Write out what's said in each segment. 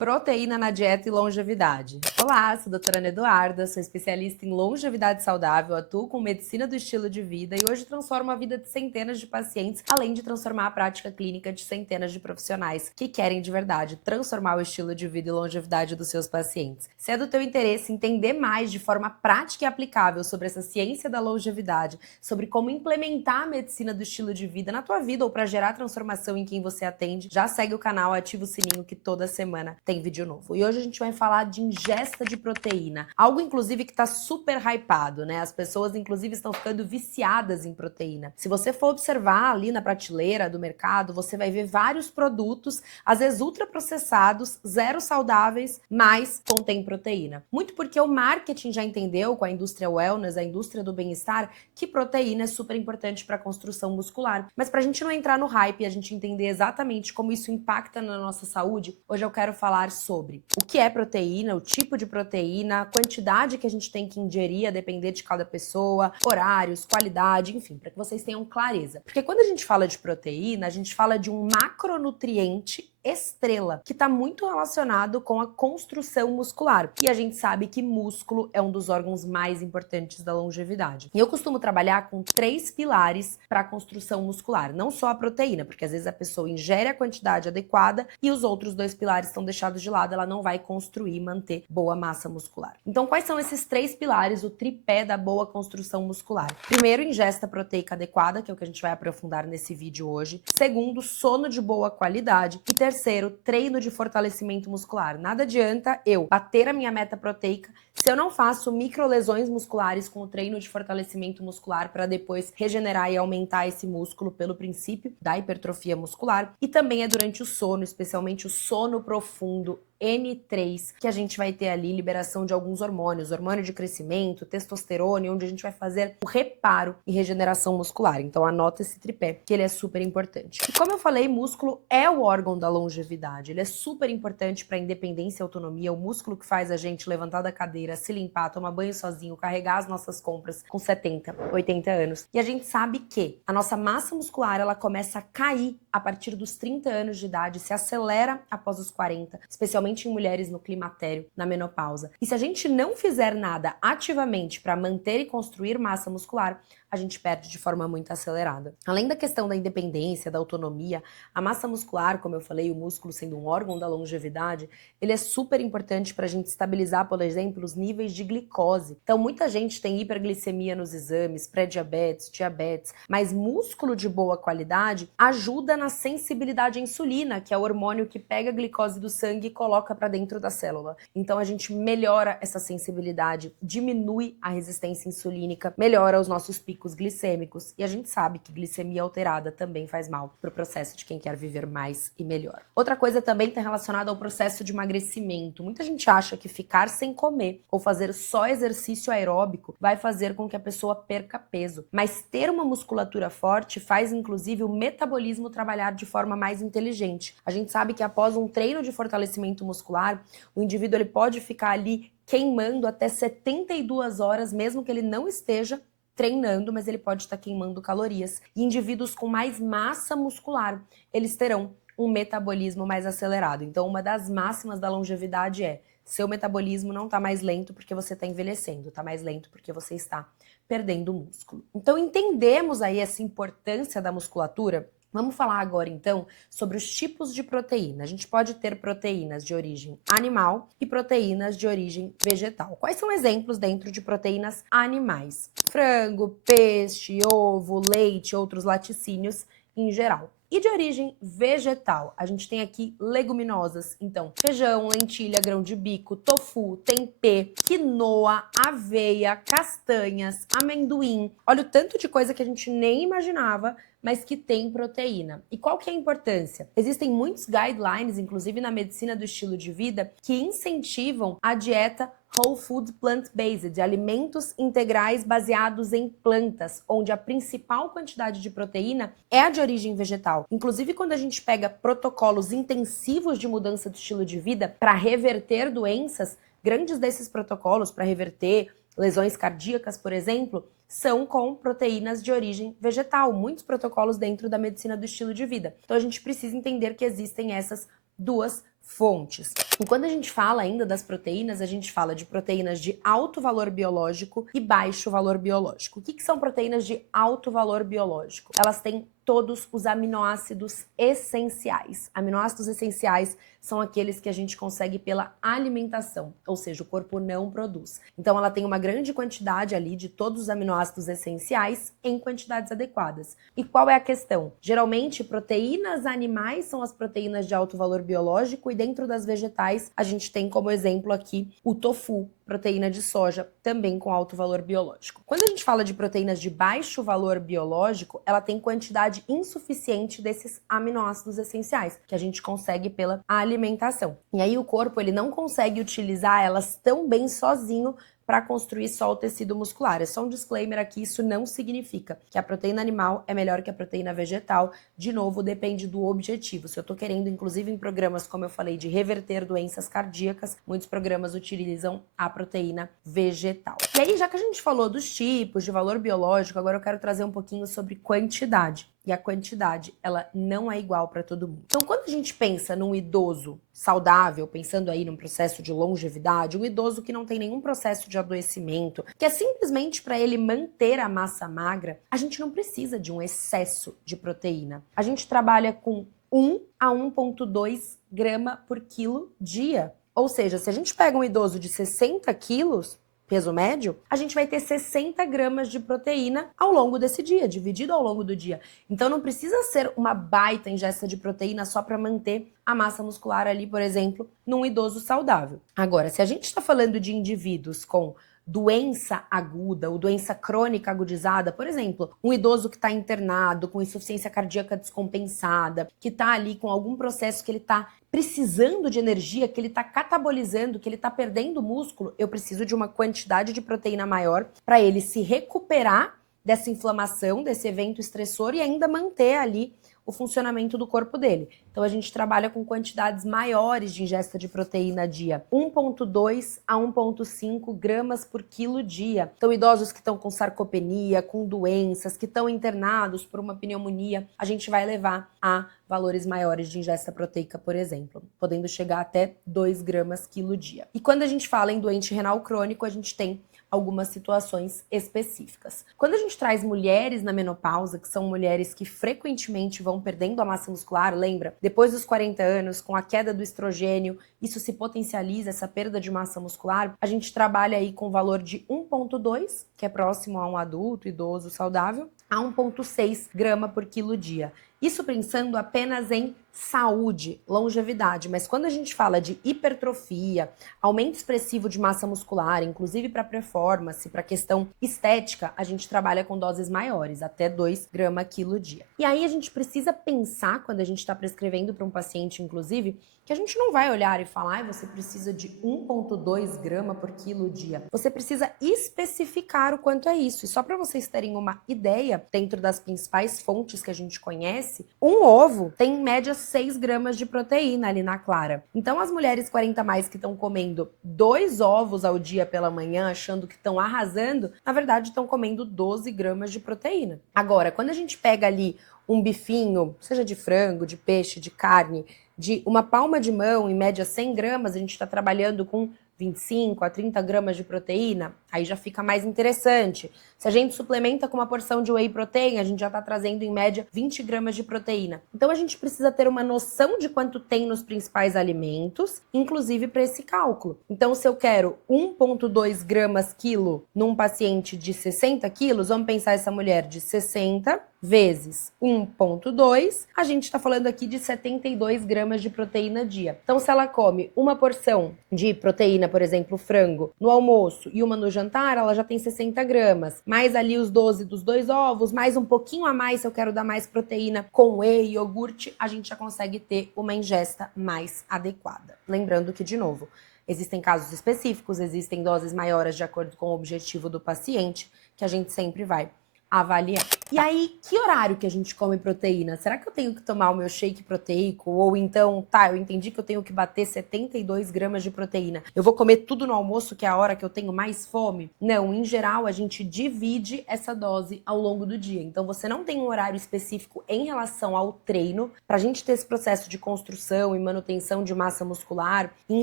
Proteína na dieta e longevidade. Olá, sou a doutora Ana Eduarda, sou especialista em longevidade saudável, atuo com medicina do estilo de vida e hoje transformo a vida de centenas de pacientes, além de transformar a prática clínica de centenas de profissionais que querem de verdade transformar o estilo de vida e longevidade dos seus pacientes. Se é do teu interesse entender mais de forma prática e aplicável sobre essa ciência da longevidade, sobre como implementar a medicina do estilo de vida na tua vida ou para gerar transformação em quem você atende, já segue o canal, ativa o sininho que toda semana tem vídeo novo. E hoje a gente vai falar de ingesta de proteína, algo inclusive que tá super hypado, né? As pessoas inclusive estão ficando viciadas em proteína. Se você for observar ali na prateleira do mercado, você vai ver vários produtos, às vezes ultraprocessados, zero saudáveis, mas contém proteína. Muito porque o marketing já entendeu com a indústria wellness, a indústria do bem-estar, que proteína é super importante para a construção muscular. Mas para a gente não entrar no hype e a gente entender exatamente como isso impacta na nossa saúde, hoje eu quero falar sobre o que é proteína, o tipo de proteína, a quantidade que a gente tem que ingerir a depender de cada pessoa, horários, qualidade, enfim, para que vocês tenham clareza. Porque quando a gente fala de proteína, a gente fala de um macronutriente estrela, que está muito relacionado com a construção muscular. E a gente sabe que músculo é um dos órgãos mais importantes da longevidade. E eu costumo trabalhar com 3 pilares para a construção muscular, não só a proteína, porque às vezes a pessoa ingere a quantidade adequada e os outros 2 pilares estão deixados de lado, ela não vai construir e manter boa massa muscular. Então, quais são esses 3 pilares, o tripé da boa construção muscular? Primeiro, ingesta proteica adequada, que é o que a gente vai aprofundar nesse vídeo hoje. Segundo, sono de boa qualidade. E terceiro, treino de fortalecimento muscular. Nada adianta eu bater a minha meta proteica se eu não faço microlesões musculares com o treino de fortalecimento muscular para depois regenerar e aumentar esse músculo pelo princípio da hipertrofia muscular. E também é durante o sono, especialmente o sono profundo, N3, que a gente vai ter ali liberação de alguns hormônios, hormônio de crescimento, testosterona, onde a gente vai fazer o reparo e regeneração muscular. Então anota esse tripé, que ele é super importante. E como eu falei, músculo é o órgão da longevidade, ele é super importante para independência e autonomia, o músculo que faz a gente levantar da cadeira, se limpar, tomar banho sozinho, carregar as nossas compras com 70, 80 anos. E a gente sabe que a nossa massa muscular, ela começa a cair a partir dos 30 anos de idade, se acelera após os 40, especialmente em mulheres no climatério, na menopausa. E se a gente não fizer nada ativamente para manter e construir massa muscular, a gente perde de forma muito acelerada. Além da questão da independência, da autonomia, a massa muscular, como eu falei, o músculo sendo um órgão da longevidade, ele é super importante para a gente estabilizar, por exemplo, os níveis de glicose. Então, muita gente tem hiperglicemia nos exames, pré-diabetes, diabetes, mas músculo de boa qualidade ajuda na sensibilidade à insulina, que é o hormônio que pega a glicose do sangue e coloca para dentro da célula. Então, a gente melhora essa sensibilidade, diminui a resistência insulínica, melhora os nossos picos glicêmicos, e a gente sabe que glicemia alterada também faz mal para o processo de quem quer viver mais e melhor. Outra coisa também está relacionada ao processo de emagrecimento. Muita gente acha que ficar sem comer ou fazer só exercício aeróbico vai fazer com que a pessoa perca peso, mas ter uma musculatura forte faz inclusive o metabolismo trabalhar de forma mais inteligente. A gente sabe que após um treino de fortalecimento muscular, o indivíduo ele pode ficar ali queimando até 72 horas, mesmo que ele não esteja treinando, mas ele pode estar queimando calorias. E indivíduos com mais massa muscular, eles terão um metabolismo mais acelerado. Então, uma das máximas da longevidade é: seu metabolismo não está mais lento porque você está envelhecendo, está mais lento porque você está perdendo músculo. Então, entendemos aí essa importância da musculatura. Vamos falar agora, então, sobre os tipos de proteína. A gente pode ter proteínas de origem animal e proteínas de origem vegetal. Quais são exemplos dentro de proteínas animais? Frango, peixe, ovo, leite, outros laticínios em geral. E de origem vegetal, a gente tem aqui leguminosas, então feijão, lentilha, grão de bico, tofu, tempê, quinoa, aveia, castanhas, amendoim. Olha o tanto de coisa que a gente nem imaginava, mas que tem proteína. E qual que é a importância? Existem muitos guidelines, inclusive na medicina do estilo de vida, que incentivam a dieta Whole Food Plant-Based, de alimentos integrais baseados em plantas, onde a principal quantidade de proteína é a de origem vegetal. Inclusive, quando a gente pega protocolos intensivos de mudança do estilo de vida para reverter doenças, grandes desses protocolos para reverter lesões cardíacas, por exemplo, são com proteínas de origem vegetal. Muitos protocolos dentro da medicina do estilo de vida. Então, a gente precisa entender que existem essas duas fontes. E quando a gente fala ainda das proteínas, a gente fala de proteínas de alto valor biológico e baixo valor biológico. O que são proteínas de alto valor biológico? Elas têm todos os aminoácidos essenciais. Aminoácidos essenciais são aqueles que a gente consegue pela alimentação, ou seja, o corpo não produz. Então ela tem uma grande quantidade ali de todos os aminoácidos essenciais em quantidades adequadas. E qual é a questão? Geralmente, proteínas animais são as proteínas de alto valor biológico e dentro das vegetais a gente tem como exemplo aqui o tofu, proteína de soja, também com alto valor biológico. Quando a gente fala de proteínas de baixo valor biológico, ela tem quantidade insuficiente desses aminoácidos essenciais, que a gente consegue pela alimentação. E aí o corpo ele não consegue utilizar elas tão bem sozinho para construir só o tecido muscular. É só um disclaimer aqui, isso não significa que a proteína animal é melhor que a proteína vegetal. De novo, depende do objetivo. Se eu estou querendo, inclusive em programas, como eu falei, de reverter doenças cardíacas, muitos programas utilizam a proteína vegetal. E aí, já que a gente falou dos tipos, de valor biológico, agora eu quero trazer um pouquinho sobre quantidade. E a quantidade, ela não é igual para todo mundo. Então, quando a gente pensa num idoso saudável, pensando aí num processo de longevidade, um idoso que não tem nenhum processo de adoecimento, que é simplesmente para ele manter a massa magra, a gente não precisa de um excesso de proteína. A gente trabalha com 1 a 1,2 grama por quilo dia. Ou seja, se a gente pega um idoso de 60 quilos, peso médio, a gente vai ter 60 gramas de proteína ao longo desse dia, dividido ao longo do dia. Então não precisa ser uma baita ingesta de proteína só para manter a massa muscular ali, por exemplo, num idoso saudável. Agora, se a gente está falando de indivíduos com doença aguda ou doença crônica agudizada, por exemplo, um idoso que está internado com insuficiência cardíaca descompensada, que está ali com algum processo que ele está precisando de energia, que ele está catabolizando, que ele está perdendo músculo, eu preciso de uma quantidade de proteína maior para ele se recuperar dessa inflamação, desse evento estressor e ainda manter ali o funcionamento do corpo dele. Então a gente trabalha com quantidades maiores de ingesta de proteína dia, 1,2 a 1,5 gramas por quilo dia. Então idosos que estão com sarcopenia, com doenças, que estão internados por uma pneumonia, a gente vai levar a valores maiores de ingesta proteica, por exemplo, podendo chegar até 2 gramas quilo dia. E quando a gente fala em doente renal crônico, a gente tem algumas situações específicas. Quando a gente traz mulheres na menopausa, que são mulheres que frequentemente vão perdendo a massa muscular, lembra? Depois dos 40 anos, com a queda do estrogênio, isso se potencializa, essa perda de massa muscular. A gente trabalha aí com valor de 1,2, que é próximo a um adulto, idoso, saudável, a 1,6 grama por quilo dia. Isso pensando apenas em saúde, longevidade, mas quando a gente fala de hipertrofia, aumento expressivo de massa muscular, inclusive para performance, para questão estética, a gente trabalha com doses maiores, até 2 gramas quilo dia. E aí a gente precisa pensar, quando a gente está prescrevendo para um paciente, inclusive, que a gente não vai olhar e falar, você precisa de 1,2 grama por quilo dia. Você precisa especificar o quanto é isso. E só para vocês terem uma ideia, dentro das principais fontes que a gente conhece, um ovo tem em média 6 gramas de proteína ali na clara. Então as mulheres 40 mais que estão comendo 2 ovos ao dia pela manhã, achando que estão arrasando, na verdade estão comendo 12 gramas de proteína. Agora, quando a gente pega ali um bifinho, seja de frango, de peixe, de carne, de uma palma de mão, em média 100 gramas, a gente está trabalhando com 25 a 30 gramas de proteína, aí já fica mais interessante. Se a gente suplementa com uma porção de whey protein, a gente já está trazendo em média 20 gramas de proteína. Então a gente precisa ter uma noção de quanto tem nos principais alimentos, inclusive para esse cálculo. Então se eu quero 1,2 gramas quilo num paciente de 60 quilos, vamos pensar essa mulher de 60 vezes 1,2, a gente está falando aqui de 72 gramas de proteína dia. Então se ela come uma porção de proteína, por exemplo, frango, no almoço e uma no jantar, ela já tem 60 gramas. Mais ali os 12 dos 2 ovos, mais um pouquinho a mais se eu quero dar mais proteína com whey, iogurte, a gente já consegue ter uma ingesta mais adequada. Lembrando que, de novo, existem casos específicos, existem doses maiores de acordo com o objetivo do paciente, que a gente sempre vai avaliar. E aí, que horário que a gente come proteína? Será que eu tenho que tomar o meu shake proteico? Ou então, eu entendi que eu tenho que bater 72 gramas de proteína. Eu vou comer tudo no almoço, que é a hora que eu tenho mais fome? Não, em geral, a gente divide essa dose ao longo do dia. Então, você não tem um horário específico em relação ao treino. Pra gente ter esse processo de construção e manutenção de massa muscular em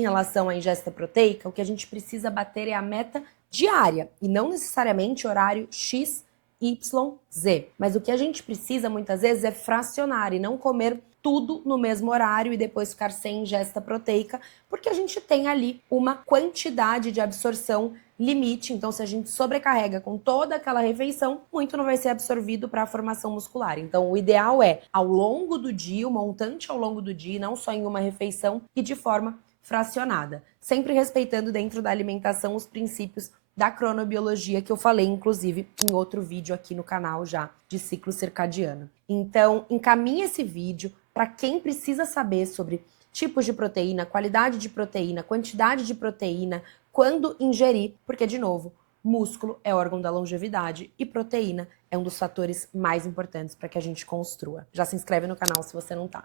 relação à ingesta proteica, o que a gente precisa bater é a meta diária e não necessariamente horário X, Y, Z. Mas o que a gente precisa muitas vezes é fracionar e não comer tudo no mesmo horário e depois ficar sem ingesta proteica, porque a gente tem ali uma quantidade de absorção limite. Então, se a gente sobrecarrega com toda aquela refeição, muito não vai ser absorvido para a formação muscular. Então, o ideal é, ao longo do dia, o montante ao longo do dia, não só em uma refeição, e de forma fracionada, sempre respeitando dentro da alimentação os princípios da cronobiologia que eu falei, inclusive, em outro vídeo aqui no canal já, de ciclo circadiano. Então, encaminhe esse vídeo para quem precisa saber sobre tipos de proteína, qualidade de proteína, quantidade de proteína, quando ingerir, porque, de novo, músculo é órgão da longevidade e proteína é um dos fatores mais importantes para que a gente construa. Já se inscreve no canal se você não tá.